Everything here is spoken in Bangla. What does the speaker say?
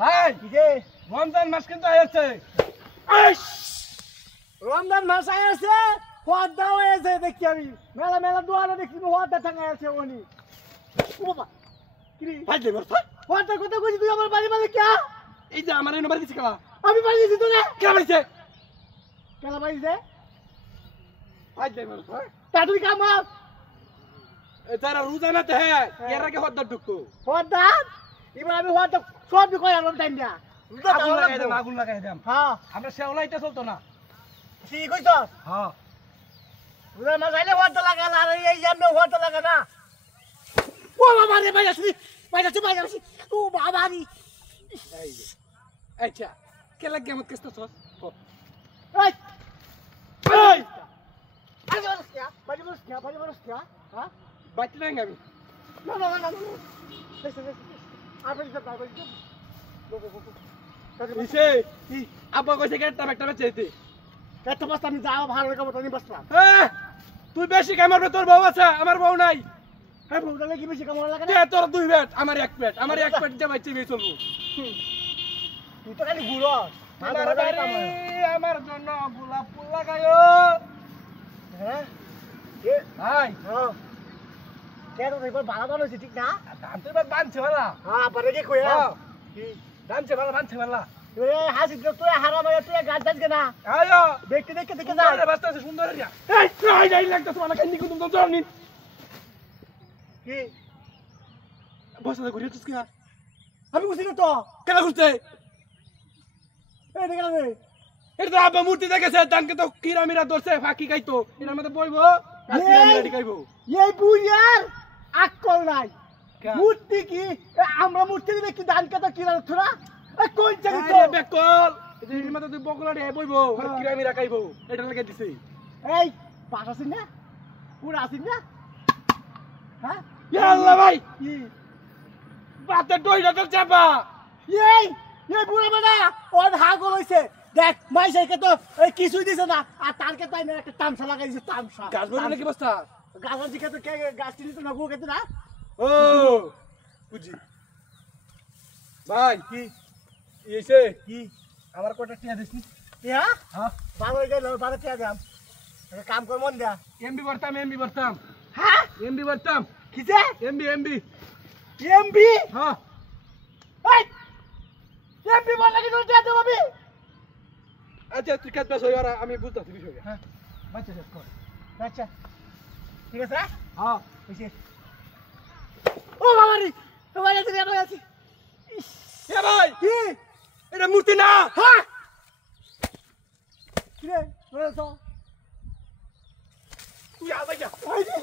ভাই কি যে রমজান মাস কিন্তু আইছে রমজান মাস আইছে হওয়ার দাও হয়েছে দেখি আমি মেলা মেলা দোয়ারে দেখি হওয়ার দা টাঙা আছে উনি ও বাবা কি ভাই দে বস হওয়ার দা কথা কইছি তুই আমার বাড়ি মানে কে এই যে আমার এনে বাড়ি দিছে কালা আমি বাড়ি দিছি তোরে কে বাড়িছে কেলা বাড়ি দে ভাই দে বস তা তুই কাম তারা রোজা না তে এর আগে হদ্দ ঢুকো হওয়ার দা এবার আমি হওয়ার দা সব কই আনলাম টাইম দিয়া আগুন লাগাই দাম হ্যাঁ আমরা শেওলাইতে চলতো না ঠিক কইছ হ্যাঁ রোজা মাস আইলে হওয়ার দা লাগা আর এই জানো হওয়ার দা লাগা না ও বাবা রে ভাই আসি ও বাবা রে এই যে আচ্ছা কে লাগে মত কেস্তা ছস এই এই বাড়ি বস কে হ্যাঁ বাইতে নাই আমি না আর বাড়ি ইসে আব্বা কইছে একটা একটা চাইতে এত বস্তা আমি যাও ভালো রেখে বসতাম বসলাম তুই বেশি কামারবে তোর বউ আছে আমার বউ নাই হ্যাঁ বউটাকে কি বেশি কামড় লাগে দে না তোর দুই পেট আমার এক পেট আমার এক পেট দিয়ে বাইতে গিয়ে চলবো তুই তো খালি ঘুরস আমার জন্য গোলাপ ফুল লাগায়ো হ্যাঁ হাই হ্যাঁ কেন এবার ভালো ভালো হয়েছে ঠিক না ধান তো এবার বানছে ভালা হ্যাঁ পরে কি কই কি বানছে ভালা তুই হাসি তুই হারাম তুই গাছ যাস না আয়ো দেখতে যা সুন্দর রাস্তা আছে সুন্দর এরিয়া এই নাই নাই লাগতো তোমার কাছে নিকো তুমি জল নিন কি বসে ঘুরে তুই কি আমি বুঝি না তো কেন ঘুরতে এই দেখ রে এটা তো আব্বা মূর্তি দেখেছে তানকে তো কিরামিরা ধরছে ফাঁকি খাইতো এটার মধ্যে বইবো আর কিরামিরা ঢিকাইবো এই বুইয়ার আকল নাই কা? মূর্তি কি আমরা মূর্তি দিলে কি দান কথা কি রাখছ না কোন জায়গা তো আরে বেকল এটা এর মধ্যে তুই বকলা রে বইবো আর কিরামিরা খাইবো এটা লাগে দিছে এই পাশ আছিস না পুরা আছিস না হ্যাঁ ইয়া আল্লাহ ভাই কি বাতে দইটা তো চাপা এই এই বুড়া বেটা ওর হাগল হইছে দেখ মাইসাইকে তো এই কিছুই দিছে না আর তারকে তাই না একটা তামসা লাগাই দিছে তামসা গাছ বলে কি বস্তা গাছের দিকে তো কে গাছ চিনি তো না গো কেতে না ও বুঝি ভাই কি এসে কি আমার কটা টিয়া দিস নি ইয়া হ্যাঁ ভালো হয়ে গেল ভালো টিয়া দাম কাম কর মন দিয়া এমবি ভরতাম হ্যাঁ এমবি ভরতাম কিছে এমবি এমবি হ্যাঁ এই এমবি বল লাগি তোর টিয়া দেব আমি আচ্ছা তুই কাজ বাস হইরা আমি বুঝতাছি বিষয় হ্যাঁ বাচ্চা শেষ কর আচ্ছা ঠিক আছে হ্যাঁ হইছে ও বাবা রে তোমার কাছে রেড হয়ে আছি এ ভাই কি এটা মূর্তি না হ্যাঁ কি রে বলে তো তুই আবার যা এই